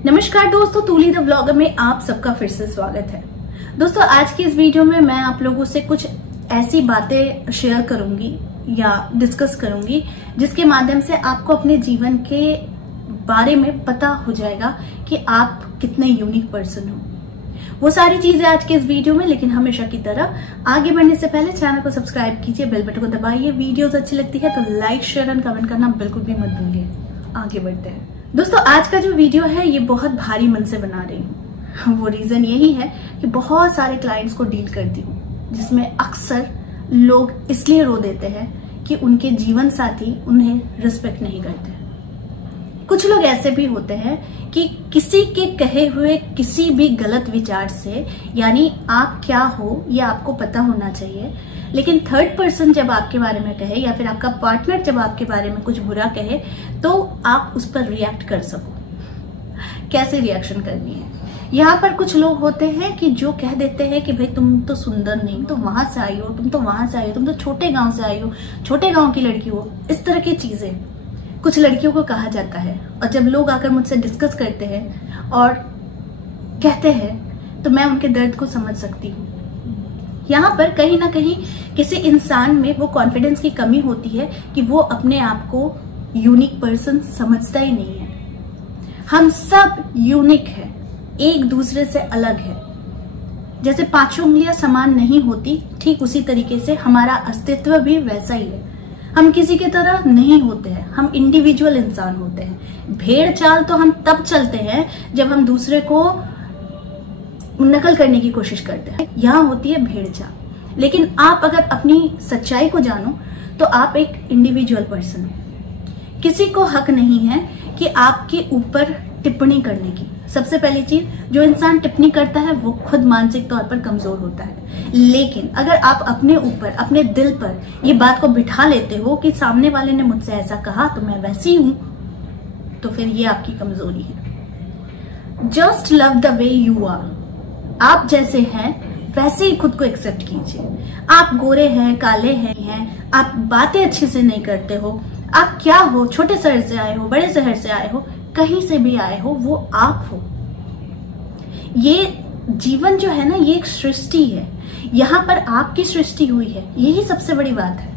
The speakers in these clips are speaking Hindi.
नमस्कार दोस्तों, तूली द व्लॉगर में आप सबका फिर से स्वागत है। दोस्तों, आज की इस वीडियो में मैं आप लोगों से कुछ ऐसी बातें शेयर करूंगी या डिस्कस करूंगी जिसके माध्यम से आपको अपने जीवन के बारे में पता हो जाएगा कि आप कितने यूनिक पर्सन हो। वो सारी चीजें आज के इस वीडियो में, लेकिन हमेशा की तरह आगे बढ़ने से पहले चैनल को सब्सक्राइब कीजिए, बेल बटन को दबाइए। वीडियोस अच्छी लगती है तो लाइक, शेयर एंड कमेंट करना बिल्कुल भी मत भूलिए। आगे बढ़ते हैं दोस्तों। आज का जो वीडियो है ये बहुत भारी मन से बना रही हूँ। वो रीजन यही है कि बहुत सारे क्लाइंट्स को डील करती हूँ जिसमें अक्सर लोग इसलिए रो देते हैं कि उनके जीवन साथी उन्हें रिस्पेक्ट नहीं करते। कुछ लोग ऐसे भी होते हैं कि किसी के कहे हुए किसी भी गलत विचार से, यानी आप क्या हो ये आपको पता होना चाहिए, लेकिन थर्ड पर्सन जब आपके बारे में कहे या फिर आपका पार्टनर जब आपके बारे में कुछ बुरा कहे तो आप उस पर रिएक्ट कर सको। कैसे रिएक्शन करनी है? यहाँ पर कुछ लोग होते हैं कि जो कह देते हैं कि भाई तुम तो सुंदर नहीं, तुम वहां से आई हो, तुम तो वहां से आई हो, तुम तो छोटे गांव से आई हो, छोटे गांव की लड़की हो। इस तरह की चीजें कुछ लड़कियों को कहा जाता है, और जब लोग आकर मुझसे डिस्कस करते हैं और कहते हैं तो मैं उनके दर्द को समझ सकती हूँ। यहाँ पर कहीं ना कहीं किसी इंसान में वो कॉन्फिडेंस की कमी होती है कि वो अपने आप को यूनिक पर्सन समझता ही नहीं है। हम सब यूनिक है, एक दूसरे से अलग है। जैसे पांचों उंगलियां समान नहीं होती, ठीक उसी तरीके से हमारा अस्तित्व भी वैसा ही है। हम किसी की तरह नहीं होते हैं, हम इंडिविजुअल इंसान होते हैं। भेड़ चाल तो हम तब चलते हैं जब हम दूसरे को नकल करने की कोशिश करते हैं, यहाँ होती है भेड़ चाल। लेकिन आप अगर अपनी सच्चाई को जानो तो आप एक इंडिविजुअल पर्सन हो। किसी को हक नहीं है कि आपके ऊपर टिप्पणी करने की। सबसे पहली चीज, जो इंसान टिप्पणी करता है वो खुद मानसिक तौर पर कमजोर होता है। लेकिन अगर आप अपने ऊपर, अपने दिल पर ये बात को बिठा लेते हो कि सामने वाले ने मुझसे ऐसा कहा तो मैं वैसी हूं, तो फिर ये आपकी कमजोरी है। Just love the way you are. आप जैसे हैं वैसे ही खुद को एक्सेप्ट कीजिए। आप गोरे हैं, काले हैं, आप बातें अच्छे से नहीं करते हो, आप क्या हो, छोटे शहर से आए हो, बड़े शहर से आए हो, कहीं से भी आए हो, वो आप हो। ये जीवन जो है ना, ये एक सृष्टि है। यहाँ पर आपकी सृष्टि हुई है, यही सबसे बड़ी बात है।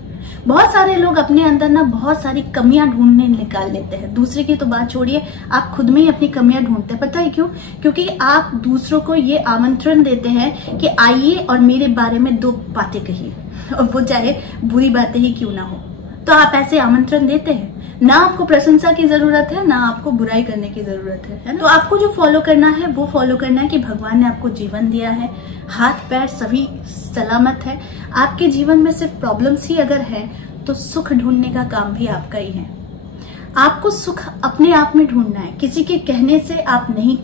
बहुत सारे लोग अपने अंदर ना बहुत सारी कमियां ढूंढने निकाल लेते हैं। दूसरे की तो बात छोड़िए, आप खुद में ही अपनी कमियां ढूंढते हैं। पता है क्यों? क्योंकि आप दूसरों को ये आमंत्रण देते हैं कि आइए और मेरे बारे में दो बातें कहिए, और वो चाहे बुरी बातें ही क्यों ना हो। तो आप ऐसे आमंत्रण देते हैं। ना आपको प्रशंसा की जरूरत है, ना आपको बुराई करने की जरूरत है ना? तो आपको जो फॉलो करना है वो फॉलो करना है कि भगवान ने आपको जीवन दिया है, हाथ पैर सभी सलामत है। आपके जीवन में सिर्फ प्रॉब्लम्स ही अगर है तो सुख ढूंढने का काम भी आपका ही है। आपको सुख अपने आप में ढूंढना है। किसी के कहने से आप नहीं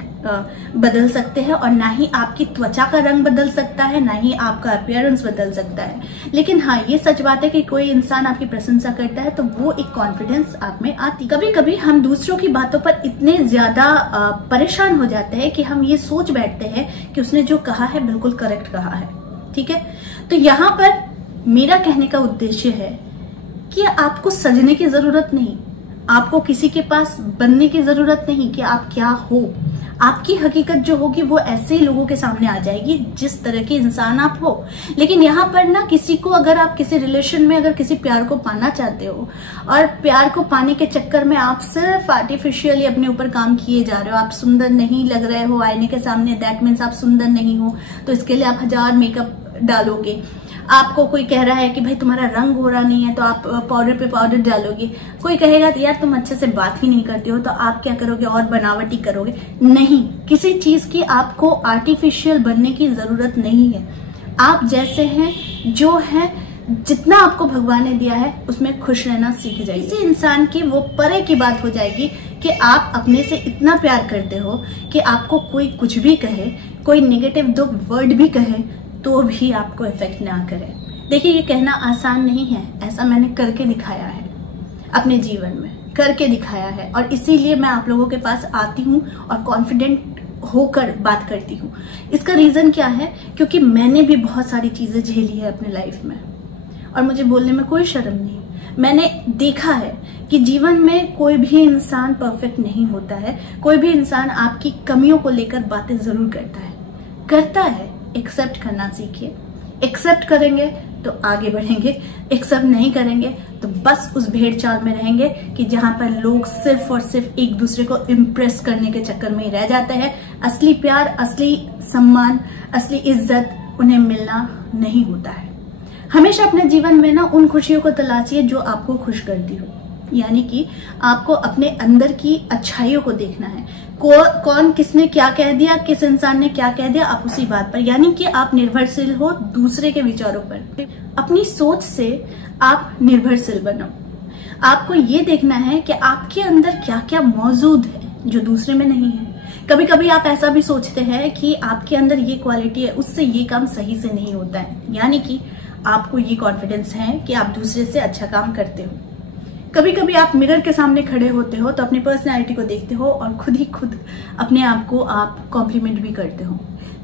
बदल सकते हैं, और ना ही आपकी त्वचा का रंग बदल सकता है, ना ही आपका अपीयरेंस बदल सकता है। लेकिन हाँ, ये सच बात है कि कोई इंसान आपकी प्रशंसा करता है तो वो एक कॉन्फिडेंस आप में आती। कभी कभी हम दूसरों की बातों पर इतने ज्यादा परेशान हो जाते हैं कि हम ये सोच बैठते हैं कि उसने जो कहा है बिल्कुल करेक्ट कहा है। ठीक है, तो यहाँ पर मेरा कहने का उद्देश्य है कि आपको सजने की जरूरत नहीं, आपको किसी के पास बनने की जरूरत नहीं कि आप क्या हो। आपकी हकीकत जो होगी वो ऐसे ही लोगों के सामने आ जाएगी जिस तरह के इंसान आप हो। लेकिन यहाँ पर ना, किसी को अगर आप किसी रिलेशन में अगर किसी प्यार को पाना चाहते हो और प्यार को पाने के चक्कर में आप सिर्फ आर्टिफिशियली अपने ऊपर काम किए जा रहे हो, आप सुंदर नहीं लग रहे हो आईने के सामने, दैट मीन्स आप सुंदर नहीं हो, तो इसके लिए आप 1000 मेकअप डालोगे। आपको कोई कह रहा है कि भाई तुम्हारा रंग गोरा नहीं है तो आप पाउडर पे पाउडर डालोगे। कोई कहेगा यार तुम अच्छे से बात ही नहीं करते हो तो आप क्या करोगे, और बनावटी करोगे। नहीं, किसी चीज की आपको आर्टिफिशियल बनने की जरूरत नहीं है। आप जैसे हैं, जो है, जितना आपको भगवान ने दिया है उसमें खुश रहना सीख जाइए। इसी इंसान की वो परे की बात हो जाएगी कि आप अपने से इतना प्यार करते हो कि आपको कोई कुछ भी कहे, कोई नेगेटिव 2 वर्ड भी कहे तो भी आपको इफेक्ट ना करे। देखिए, ये कहना आसान नहीं है, ऐसा मैंने करके दिखाया है, अपने जीवन में करके दिखाया है, और इसीलिए मैं आप लोगों के पास आती हूँ और कॉन्फिडेंट होकर बात करती हूँ। इसका रीजन क्या है? क्योंकि मैंने भी बहुत सारी चीजें झेली है अपने लाइफ में, और मुझे बोलने में कोई शर्म नहीं। मैंने देखा है कि जीवन में कोई भी इंसान परफेक्ट नहीं होता है। कोई भी इंसान आपकी कमियों को लेकर बातें जरूर करता है। एक्सेप्ट करना सीखिए। एक्सेप्ट करेंगे तो आगे बढ़ेंगे, एक्सेप्ट नहीं करेंगे तो बस उस भेड़ चाल में रहेंगे कि जहां पर लोग सिर्फ और सिर्फ एक दूसरे को इम्प्रेस करने के चक्कर में ही रह जाते हैं। असली प्यार, असली सम्मान, असली इज्जत उन्हें मिलना नहीं होता है। हमेशा अपने जीवन में ना उन खुशियों को तलाशिए जो आपको खुश करती हो, यानी कि आपको अपने अंदर की अच्छाइयों को देखना है। कौन किसने क्या कह दिया, किस इंसान ने क्या कह दिया, आप उसी बात पर, यानी कि आप निर्भरशील हो दूसरे के विचारों पर। अपनी सोच से आप निर्भरशील बनो। आपको ये देखना है कि आपके अंदर क्या क्या मौजूद है जो दूसरे में नहीं है। कभी कभी आप ऐसा भी सोचते हैं कि आपके अंदर ये क्वालिटी है, उससे ये काम सही से नहीं होता है, यानी कि आपको ये कॉन्फिडेंस है कि आप दूसरे से अच्छा काम करते हो। कभी कभी आप मिरर के सामने खड़े होते हो तो अपनी पर्सनैलिटी को देखते हो और खुद अपने आप को आप कॉम्प्लीमेंट भी करते हो,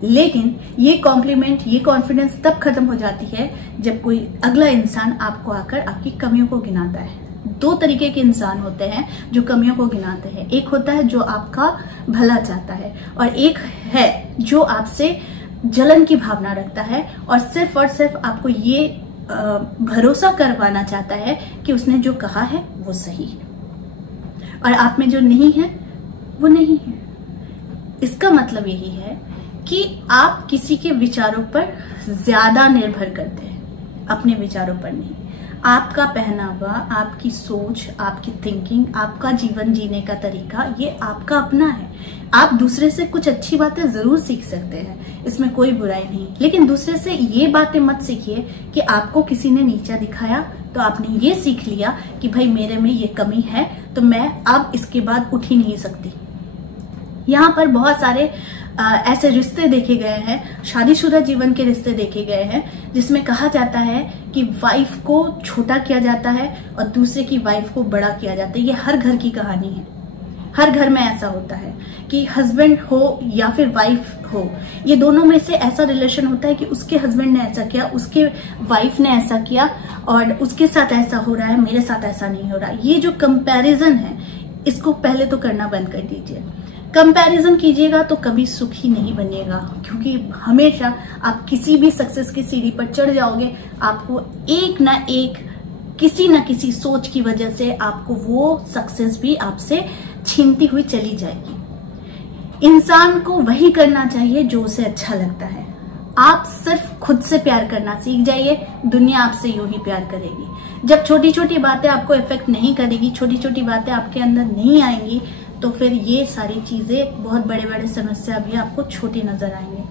लेकिन ये कॉम्प्लीमेंट, ये कॉन्फिडेंस तब खत्म हो जाती है जब कोई अगला इंसान आपको आकर आपकी कमियों को गिनाता है। दो तरीके के इंसान होते हैं जो कमियों को गिनाते हैं। एक होता है जो आपका भला चाहता है और एक है जो आपसे जलन की भावना रखता है और सिर्फ आपको ये भरोसा करवाना चाहता है कि उसने जो कहा है वो सही है और आप में जो नहीं है वो नहीं है। इसका मतलब यही है कि आप किसी के विचारों पर ज्यादा निर्भर करते हैं, अपने विचारों पर नहीं। आपका पहनावा, आपकी सोच, आपकी थिंकिंग, आपका जीवन जीने का तरीका, ये आपका अपना है। आप दूसरे से कुछ अच्छी बातें जरूर सीख सकते हैं, इसमें कोई बुराई नहीं, लेकिन दूसरे से ये बातें मत सीखिए कि आपको किसी ने नीचा दिखाया तो आपने ये सीख लिया कि भाई मेरे में ये कमी है तो मैं अब इसके बाद उठ ही नहीं सकती। यहाँ पर बहुत सारे ऐसे रिश्ते देखे गए हैं, शादीशुदा जीवन के रिश्ते देखे गए हैं, जिसमें कहा जाता है कि वाइफ को छोटा किया जाता है और दूसरे की वाइफ को बड़ा किया जाता है। ये हर घर की कहानी है। हर घर में ऐसा होता है कि हस्बैंड हो या फिर वाइफ हो, ये दोनों में से ऐसा रिलेशन होता है कि उसके हस्बैंड ने ऐसा किया, उसके वाइफ ने ऐसा किया और उसके साथ ऐसा हो रहा है, मेरे साथ ऐसा नहीं हो रहा। ये जो कंपैरिजन है, इसको पहले तो करना बंद कर दीजिए। कंपैरिजन कीजिएगा तो कभी सुखी नहीं बनिएगा, क्योंकि हमेशा आप किसी भी सक्सेस की सीढ़ी पर चढ़ जाओगे, आपको एक ना एक, किसी न किसी सोच की वजह से आपको वो सक्सेस भी आपसे छीनती हुई चली जाएगी। इंसान को वही करना चाहिए जो उसे अच्छा लगता है। आप सिर्फ खुद से प्यार करना सीख जाइए, दुनिया आपसे यूं ही प्यार करेगी। जब छोटी छोटी बातें आपको इफेक्ट नहीं करेगी, छोटी छोटी बातें आपके अंदर नहीं आएंगी, तो फिर ये सारी चीजें, बहुत बड़े बड़े समस्या भी आपको छोटी नजर आएंगे।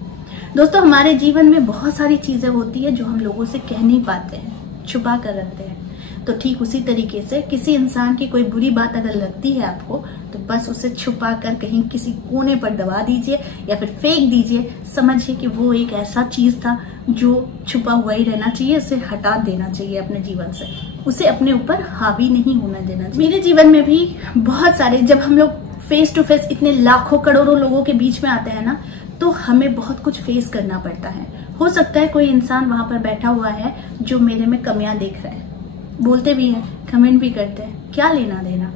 दोस्तों, हमारे जीवन में बहुत सारी चीजें होती है जो हम लोगों से कह नहीं पाते हैं, छुपा कर रखते हैं। तो ठीक उसी तरीके से किसी इंसान की कोई बुरी बात अगर लगती है आपको, तो बस उसे छुपा कर कहीं किसी कोने पर दबा दीजिए या फिर फेंक दीजिए। समझिए कि वो एक ऐसा चीज था जो छुपा हुआ ही रहना चाहिए, उसे हटा देना चाहिए अपने जीवन से, उसे अपने ऊपर हावी नहीं होने देना चाहिए। मेरे जीवन में भी बहुत सारे, जब हम लोग फेस टू फेस इतने लाखों करोड़ों लोगों के बीच में आते हैं ना, तो हमें बहुत कुछ फेस करना पड़ता है। हो सकता है कोई इंसान वहां पर बैठा हुआ है जो मेरे में कमियां देख रहा है, बोलते भी हैं, कमेंट भी करते हैं, क्या लेना देना,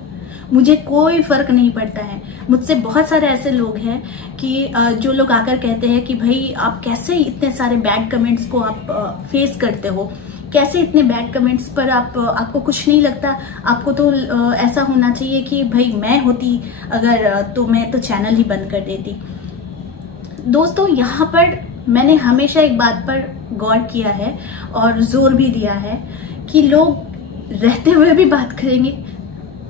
मुझे कोई फर्क नहीं पड़ता है। मुझसे बहुत सारे ऐसे लोग हैं कि जो लोग आकर कहते हैं कि भाई आप कैसे इतने सारे बैड कमेंट्स को आप फेस करते हो, कैसे इतने बैड कमेंट्स पर आपको कुछ नहीं लगता, आपको तो ऐसा होना चाहिए कि भाई मैं होती अगर तो मैं तो चैनल ही बंद कर देती। दोस्तों, यहाँ पर मैंने हमेशा एक बात पर गौर किया है और जोर भी दिया है कि लोग रहते हुए भी बात करेंगे,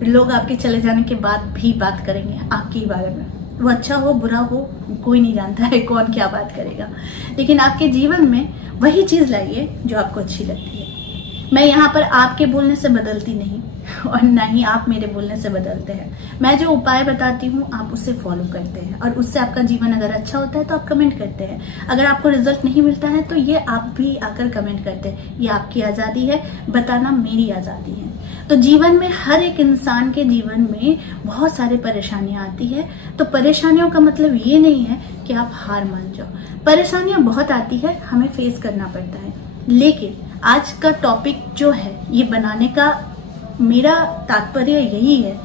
लोग आपके चले जाने के बाद भी बात करेंगे आपके बारे में। वो अच्छा हो बुरा हो कोई नहीं जानता है, कौन क्या बात करेगा, लेकिन आपके जीवन में वही चीज लाइए जो आपको अच्छी लगती है। मैं यहाँ पर आपके बोलने से बदलती नहीं और ना ही आप मेरे बोलने से बदलते हैं। मैं जो उपाय बताती हूँ आप उसे फॉलो करते हैं और उससे आपका जीवन अगर अच्छा होता है तो आप कमेंट करते हैं। अगर आपको रिजल्ट नहीं मिलता है तो ये आप भी आकर कमेंट करते हैं। ये आपकी आजादी है, बताना मेरी आजादी है। तो जीवन में हर एक इंसान के जीवन में बहुत सारी परेशानियां आती है, तो परेशानियों का मतलब ये नहीं है कि आप हार मान जाओ। परेशानियां बहुत आती है, हमें फेस करना पड़ता है, लेकिन आज का टॉपिक जो है ये बनाने का मेरा तात्पर्य यही है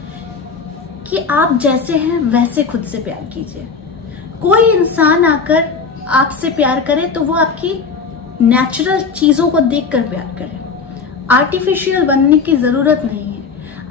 कि आप जैसे हैं वैसे खुद से प्यार कीजिए। कोई इंसान आकर आपसे प्यार करे तो वो आपकी नेचुरल चीजों को देखकर प्यार करे। आर्टिफिशियल बनने की जरूरत नहीं है।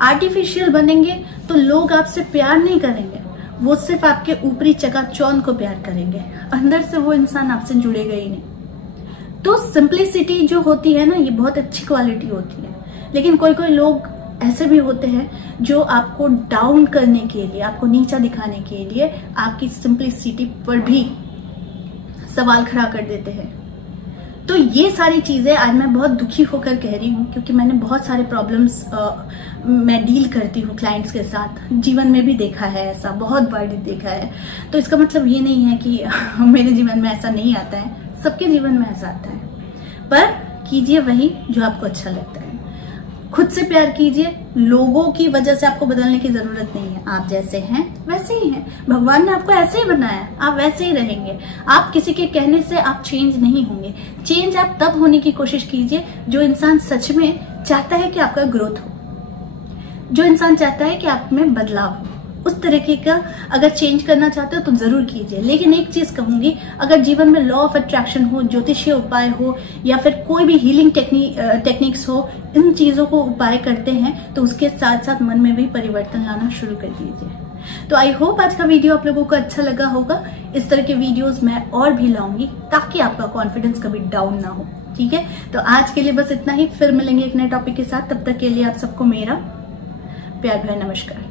आर्टिफिशियल बनेंगे तो लोग आपसे प्यार नहीं करेंगे, वो सिर्फ आपके ऊपरी चकाचौंध को प्यार करेंगे, अंदर से वो इंसान आपसे जुड़ेगा ही नहीं। तो सिंप्लिसिटी जो होती है ना, ये बहुत अच्छी क्वालिटी होती है। लेकिन कोई कोई लोग ऐसे भी होते हैं जो आपको डाउन करने के लिए, आपको नीचा दिखाने के लिए आपकी सिंप्लिसिटी पर भी सवाल खड़ा कर देते हैं। तो ये सारी चीजें आज मैं बहुत दुखी होकर कह रही हूँ, क्योंकि मैंने बहुत सारे प्रॉब्लम्स मैं डील करती हूँ क्लाइंट्स के साथ। जीवन में भी देखा है ऐसा, बहुत बार देखा है। तो इसका मतलब ये नहीं है कि मेरे जीवन में ऐसा नहीं आता है, सबके जीवन में ऐसा आता है। पर कीजिए वही जो आपको अच्छा लगता है। खुद से प्यार कीजिए। लोगों की वजह से आपको बदलने की जरूरत नहीं है। आप जैसे हैं वैसे ही हैं। भगवान ने आपको ऐसे ही बनाया, आप वैसे ही रहेंगे। आप किसी के कहने से आप चेंज नहीं होंगे। चेंज आप तब होने की कोशिश कीजिए जो इंसान सच में चाहता है कि आपका ग्रोथ हो, जो इंसान चाहता है कि आप में बदलाव हो। उस तरीके का अगर चेंज करना चाहते हो तो जरूर कीजिए। लेकिन एक चीज कहूंगी, अगर जीवन में लॉ ऑफ अट्रैक्शन हो, ज्योतिषीय उपाय हो, या फिर कोई भी हीलिंग टेक्निक्स हो, इन चीजों को उपाय करते हैं तो उसके साथ साथ मन में भी परिवर्तन लाना शुरू कर दीजिए। तो आई होप आज का वीडियो आप लोगों को अच्छा लगा होगा। इस तरह के वीडियोस मैं और भी लाऊंगी ताकि आपका कॉन्फिडेंस कभी डाउन ना हो। ठीक है, तो आज के लिए बस इतना ही। फिर मिलेंगे एक नए टॉपिक के साथ। तब तक के लिए आप सबको मेरा प्यार भरा नमस्कार।